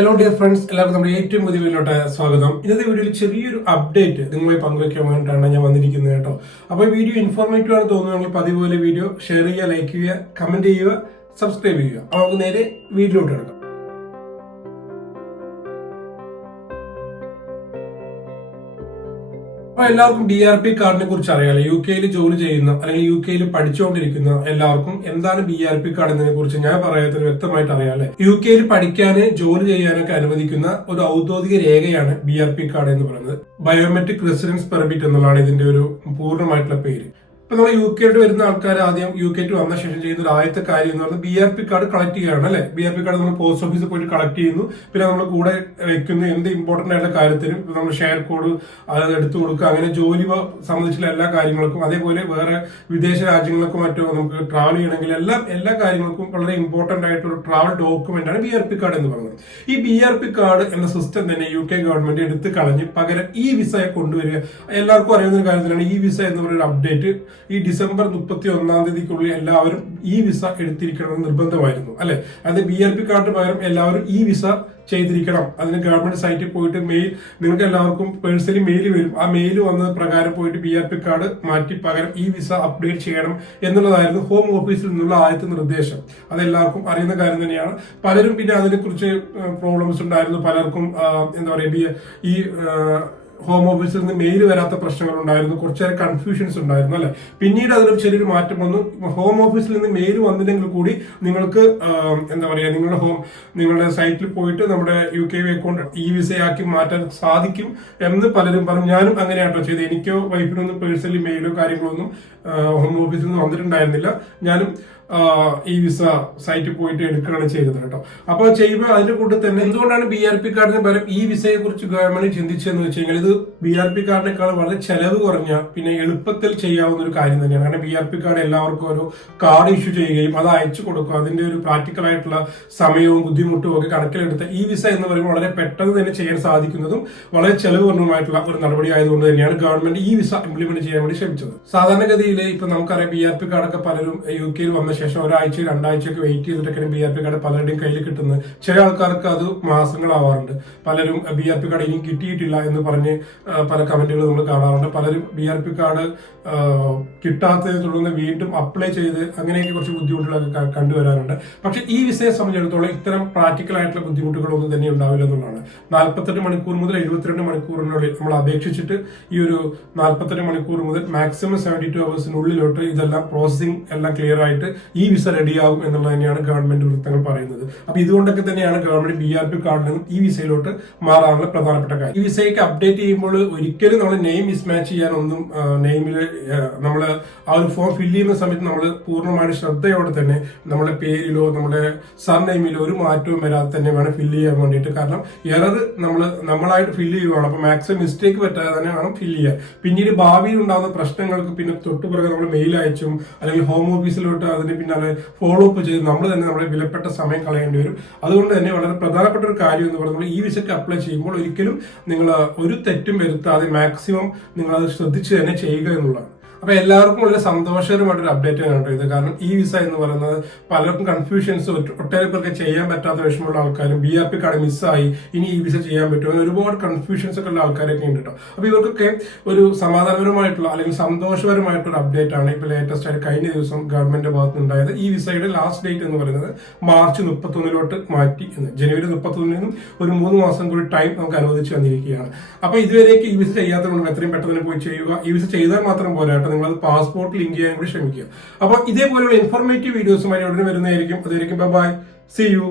Hello dear friends എല്ലാവർക്കും നമ്മുടെ ഏറ്റവും പുതിയ വീഡിയോട്ട് സ്വാഗതം. ഇന്നത്തെ വീഡിയോയിൽ ചെറിയൊരു അപ്ഡേറ്റ് നിങ്ങളുമായി പങ്കുവയ്ക്കാൻ വേണ്ടിയിട്ടാണ് ഞാൻ വന്നിരിക്കുന്നത് കേട്ടോ. അപ്പോൾ ഈ വീഡിയോ ഇൻഫോർമേറ്റീവ് ആണ് തോന്നുകയാണെങ്കിൽ പതിവ് പോലെ വീഡിയോ ഷെയർ ചെയ്യുക ലൈക്ക് ചെയ്യുക കമന്റ് ചെയ്യുക സബ്സ്ക്രൈബ് ചെയ്യുക. അപ്പോൾ നമുക്ക് നേരെ വീഡിയോട്ട് എടുക്കാം അപ്പൊ എല്ലാവർക്കും ഡി ആർ പി കാർഡിനെ കുറിച്ച് അറിയാലോ. യു കെയിൽ ജോലി ചെയ്യുന്ന അല്ലെങ്കിൽ യു കെയിൽ പഠിച്ചുകൊണ്ടിരിക്കുന്ന എല്ലാവർക്കും എന്താണ് ബി ആർ പി കാർഡ് എന്നതിനെ കുറിച്ച് ഞാൻ പറയാത്തത് വ്യക്തമായിട്ട് അറിയാലേ. യു കെയിൽ പഠിക്കാന് ജോലി ചെയ്യാനൊക്കെ അനുവദിക്കുന്ന ഒരു ഔദ്യോഗിക രേഖയാണ് ബി ആർ പി കാർഡ് എന്ന് പറയുന്നത്. ബയോമെട്രിക് റെസിഡൻസ് പെർമിറ്റ് എന്നുള്ളതാണ് ഇതിന്റെ ഒരു പൂർണമായിട്ടുള്ള പേര്. ഇപ്പൊ നമ്മൾ യു കെയിട്ട് വരുന്ന ആൾക്കാർ ആദ്യം യു കെ കെയിട്ട് വന്ന ശേഷം ചെയ്യുന്ന ഒരു ആദ്യത്തെ കാര്യം എന്ന് പറഞ്ഞാൽ B R P card collect ചെയ്യുകയാണ് അല്ലെ? ബി ആർ പി കാർഡ് നമ്മൾ പോസ്റ്റ് ഓഫീസിൽ പോയിട്ട് കളക്ട് ചെയ്യുന്നു. പിന്നെ നമ്മൾ കൂടെ വെക്കുന്ന എന്ത് ഇമ്പോർട്ടന്റ് ആയിട്ടുള്ള കാര്യത്തിനും നമ്മൾ ഷെയർ കോഡ് അത് എടുത്തു കൊടുക്കുക അങ്ങനെ ജോലി സംബന്ധിച്ചുള്ള എല്ലാ കാര്യങ്ങൾക്കും അതേപോലെ വേറെ വിദേശ രാജ്യങ്ങൾക്കും മറ്റോ നമുക്ക് ട്രാവൽ ചെയ്യണമെങ്കിൽ എല്ലാം എല്ലാ കാര്യങ്ങൾക്കും വളരെ ഇമ്പോർട്ടന്റ് ആയിട്ടുള്ള ട്രാവൽ ഡോക്യുമെന്റ് ആണ് ബി ആർ പി കാർഡ് എന്ന് പറയുന്നത്. ഈ ബി ആർ പി കാർഡ് എന്ന സിസ്റ്റം തന്നെ യു കെ ഗവൺമെന്റ് എടുത്ത് കളഞ്ഞ് പകരം ഈ വിസയെ കൊണ്ടുവരിക. എല്ലാവർക്കും അറിയുന്ന ഒരു കാര്യത്തിലാണ് ഈ വിസ എന്ന് പറയുന്ന അപ്ഡേറ്റ് ഈ ഡിസംബർ മുപ്പത്തി ഒന്നാം തീയതിക്കുള്ളിൽ എല്ലാവരും ഈ വിസ എടുത്തിരിക്കണമെന്ന് നിർബന്ധമായിരുന്നു അല്ലെ? അത് ബി ആർ പി കാർഡ് പകരം എല്ലാവരും ഈ വിസ ചെയ്തിരിക്കണം. അതിന് ഗവൺമെന്റ് സൈറ്റിൽ പോയിട്ട് മെയിൽ നിങ്ങൾക്ക് എല്ലാവർക്കും പേഴ്സണലി മെയിൽ വരും. ആ മെയിൽ വന്ന പ്രകാരം പോയിട്ട് ബി ആർ പി കാർഡ് മാറ്റി പകരം ഈ വിസ അപ്ഡേറ്റ് ചെയ്യണം എന്നുള്ളതായിരുന്നു ഹോം ഓഫീസിൽ നിന്നുള്ള ആദ്യത്തെ നിർദ്ദേശം. അതെല്ലാവർക്കും അറിയുന്ന കാര്യം തന്നെയാണ്. പലരും പിന്നെ അതിനെക്കുറിച്ച് പ്രോബ്ലംസ് ഉണ്ടായിരുന്നു. പലർക്കും എന്താ പറയുക ഈ ഹോം ഓഫീസിൽ നിന്ന് മെയിൽ വരാത്ത പ്രശ്നങ്ങൾ ഉണ്ടായിരുന്നു കുറച്ചേറെ കൺഫ്യൂഷൻസ് ഉണ്ടായിരുന്നു അല്ലെ? പിന്നീട് അതിനൊരു ചെറിയൊരു മാറ്റം വന്നു. ഹോം ഓഫീസിൽ നിന്ന് മെയിൽ വന്നില്ലെങ്കിൽ കൂടി നിങ്ങൾക്ക് എന്താ പറയുക നിങ്ങളുടെ ഹോം നിങ്ങളുടെ സൈറ്റിൽ പോയിട്ട് നമ്മുടെ U K V account e വിസയാക്കി മാറ്റാൻ സാധിക്കും എന്ന് പലരും പറഞ്ഞു. ഞാനും അങ്ങനെയാട്ടോ ചെയ്തത്. എനിക്കോ വൈഫിനൊന്നും പേഴ്സണലി മെയിലോ കാര്യങ്ങളോ ഒന്നും ഹോം ഓഫീസിൽ നിന്ന് വന്നിട്ടുണ്ടായിരുന്നില്ല. ഞാനും ഈ വിസ സൈറ്റിൽ പോയിട്ട് എടുക്കുകയാണ് ചെയ്തത് കേട്ടോ. അപ്പോൾ ചെയ്യുമ്പോൾ അതിന്റെ കൂട്ടത്തിൽ തന്നെ എന്തുകൊണ്ടാണ് ബി ആർ പി കാർഡിന് പകരം ഈ വിസയെ കുറിച്ച് ഗവൺമെന്റ് ചിന്തിച്ചതെന്ന് വെച്ച് കഴിഞ്ഞാൽ ഇത് ബി ആർ പി കാർഡിനേക്കാൾ വളരെ ചെലവ് കുറഞ്ഞ പിന്നെ എളുപ്പത്തിൽ ചെയ്യാവുന്ന ഒരു കാര്യം തന്നെയാണ്. കാരണം ബി ആർ പി കാർഡ് എല്ലാവർക്കും ഒരു കാർഡ് ഇഷ്യൂ ചെയ്യുകയും അത് അയച്ചു കൊടുക്കുക അതിന്റെ ഒരു പ്രാക്ടിക്കൽ ആയിട്ടുള്ള സമയവും ബുദ്ധിമുട്ടും ഒക്കെ കണക്കിലെടുത്ത് ഈ വിസ എന്ന് പറയുമ്പോൾ വളരെ പെട്ടെന്ന് തന്നെ ചെയ്യാൻ സാധിക്കുന്നതും വളരെ ചെലവ് കുറഞ്ഞതുമായിട്ടുള്ള ഒരു നടപടി ആയതുകൊണ്ട് തന്നെയാണ് ഗവൺമെന്റ് ഈ വിസ ഇംപ്ലിമെന്റ് ചെയ്യാൻ വേണ്ടി ശ്രമിച്ചത്. സാധാരണഗതിയിൽ ഇപ്പൊ നമുക്കറിയാം ബി ആർ പി കാർഡൊക്കെ പലരും യു കെയിൽ വന്ന ശേഷം ഒരാഴ്ച രണ്ടാഴ്ചയൊക്കെ വെയിറ്റ് ചെയ്തിട്ടൊക്കെയാണ് ബി ആർ പി കാർഡ് പലരുടെയും കയ്യിൽ കിട്ടുന്നത്. ചില ആൾക്കാർക്ക് അത് മാസങ്ങളാവാറുണ്ട്. പലരും ബി ആർ പി കാർഡ് ഇനിയും കിട്ടിയിട്ടില്ല എന്ന് പറഞ്ഞ് പല കമന്റുകൾ നമ്മൾ കാണാറുണ്ട്. പലരും ബി ആർ പി കാർഡ് കിട്ടാത്തതിനെ തുടർന്ന് വീണ്ടും അപ്ലൈ ചെയ്ത് അങ്ങനെയൊക്കെ കുറച്ച് ബുദ്ധിമുട്ടുകളൊക്കെ കണ്ടുവരാറുണ്ട്. പക്ഷെ ഈ വിസയെ സംബന്ധിച്ചിടത്തോളം ഇത്തരം പ്രാക്ടിക്കൽ ആയിട്ടുള്ള ബുദ്ധിമുട്ടുകളൊന്നും തന്നെ ഉണ്ടാവില്ല എന്നുള്ളതാണ്. നാൽപ്പത്തെട്ട് മണിക്കൂർ മുതൽ എഴുപത്തിരണ്ട് മണിക്കൂറിനുള്ളിൽ നമ്മൾ അപേക്ഷിച്ചിട്ട് ഈ ഒരു നാൽപ്പത്തെട്ട് മണിക്കൂർ മുതൽ മാക്സിമം സെവന്റി ടു അവേഴ്സിനുള്ളിലോട്ട് ഇതെല്ലാം പ്രോസസ്സിംഗ് എല്ലാം ക്ലിയർ ആയിട്ട് ഈ വിസ റെഡിയാകും എന്നുള്ളത് തന്നെയാണ് ഗവൺമെന്റ് വൃത്തങ്ങൾ പറയുന്നത്. അപ്പോൾ ഇതുകൊണ്ടൊക്കെ തന്നെയാണ് ഗവൺമെന്റ് ബി ആർ പി കാർഡിൽ നിന്നും ഈ വിസയിലോട്ട് മാറാനുള്ള പ്രധാനപ്പെട്ട കാര്യം. ഈ വിസയ്ക്ക് അപ്ഡേറ്റ് ചെയ്യുമ്പോൾ ഒരിക്കലും നമ്മൾ നെയിം മിസ്മാച്ച് ചെയ്യാനൊന്നും നെയിമിൽ നമ്മൾ ആ ഒരു ഫോം ഫില്ല് ചെയ്യുന്ന സമയത്ത് നമ്മൾ പൂർണമായിട്ട് ശ്രദ്ധയോടെ തന്നെ നമ്മുടെ പേരിലോ നമ്മുടെ സർ നെയിമിലോ ഒരു മാറ്റവും വരാതെ തന്നെ വേണം ഫില്ല് ചെയ്യാൻ വേണ്ടിയിട്ട്. കാരണം എറർ നമ്മൾ നമ്മളായിട്ട് ഫില്ല് ചെയ്യുവാണ്. അപ്പോൾ മാക്സിമം മിസ്റ്റേക്ക് പറ്റാതെ തന്നെ വേണം ഫില്ല് ചെയ്യാൻ. പിന്നീട് ഭാവിയിൽ ഉണ്ടാകുന്ന പ്രശ്നങ്ങൾക്ക് പിന്നെ തൊട്ടുപുറകെ നമ്മൾ മെയിൽ അയച്ചും അല്ലെങ്കിൽ ഹോം ഓഫീസിലോട്ട് അതിന് പിന്നാലെ ഫോളോ അപ്പ് ചെയ്ത് നമ്മൾ തന്നെ നമ്മുടെ വിലപ്പെട്ട സമയം കളയേണ്ടി വരും. അതുകൊണ്ട് തന്നെ വളരെ പ്രധാനപ്പെട്ട ഒരു കാര്യം എന്ന് പറയുന്നത് ഈ വിസയ്ക്ക് അപ്ലൈ ചെയ്യുമ്പോൾ ഒരിക്കലും നിങ്ങൾ ഒരു തെറ്റും വരുത്താതെ മാക്സിമം നിങ്ങൾ അത് ശ്രദ്ധിച്ച് തന്നെ ചെയ്യുക എന്നുള്ളതാണ്. അപ്പൊ എല്ലാവർക്കും വളരെ സന്തോഷകരമായിട്ടൊരു അപ്ഡേറ്റ് ആണ് ഇത്. കാരണം ഈ വിസ എന്ന് പറയുന്നത് പലർക്കും കൺഫ്യൂഷൻസ് ഒട്ടേറെ പേർക്ക് ചെയ്യാൻ പറ്റാത്ത വിഷമമുള്ള ആൾക്കാരും ബി ആർ പി കാർഡ് മിസ്സായി ഇനി ഈ വിസ ചെയ്യാൻ പറ്റുമോ ഒരുപാട് കൺഫ്യൂഷൻസ് ഒക്കെ ഉള്ള ആൾക്കാരൊക്കെ ഉണ്ട് കേട്ടോ. അപ്പൊ ഇവർക്കൊക്കെ ഒരു സമാധാനപരമായിട്ടുള്ള അല്ലെങ്കിൽ സന്തോഷപരമായിട്ടുള്ള അപ്ഡേറ്റ് ആണ് ഇപ്പൊ ലേറ്റസ്റ്റ് ആയിട്ട് കഴിഞ്ഞ ദിവസം ഗവൺമെന്റ് ഭാഗത്ത് നിന്ന് ഉണ്ടായത് ഈ വിസയുടെ ലാസ്റ്റ് ഡേറ്റ് എന്ന് പറയുന്നത് മാർച്ച് മുപ്പത്തൊന്നിലോട്ട് മാറ്റി എന്ന്. ജനുവരി മുപ്പത്തൊന്നിനും ഒരു മൂന്ന് മാസം കൂടി ടൈം നമുക്ക് അനുവദിച്ചു വന്നിരിക്കുകയാണ്. അപ്പൊ ഇതുവരേക്ക് ഈ വിസ ചെയ്യാത്തതുകൊണ്ട് എത്രയും പെട്ടെന്ന് പോയി ചെയ്യുക. ഈ വിസ ചെയ്താൽ മാത്രം പോരാ നിങ്ങൾ അത് പാസ്പോർട്ട് ലിങ്ക് ചെയ്യാൻ കൂടി ശ്രമിക്കുക. അപ്പോൾ ഇതേപോലെയുള്ള ഇൻഫോർമേറ്റീവ് വീഡിയോസുമായി ഉടനെ വരുന്നതായിരിക്കും. അതായിരിക്കും ബൈ സി യു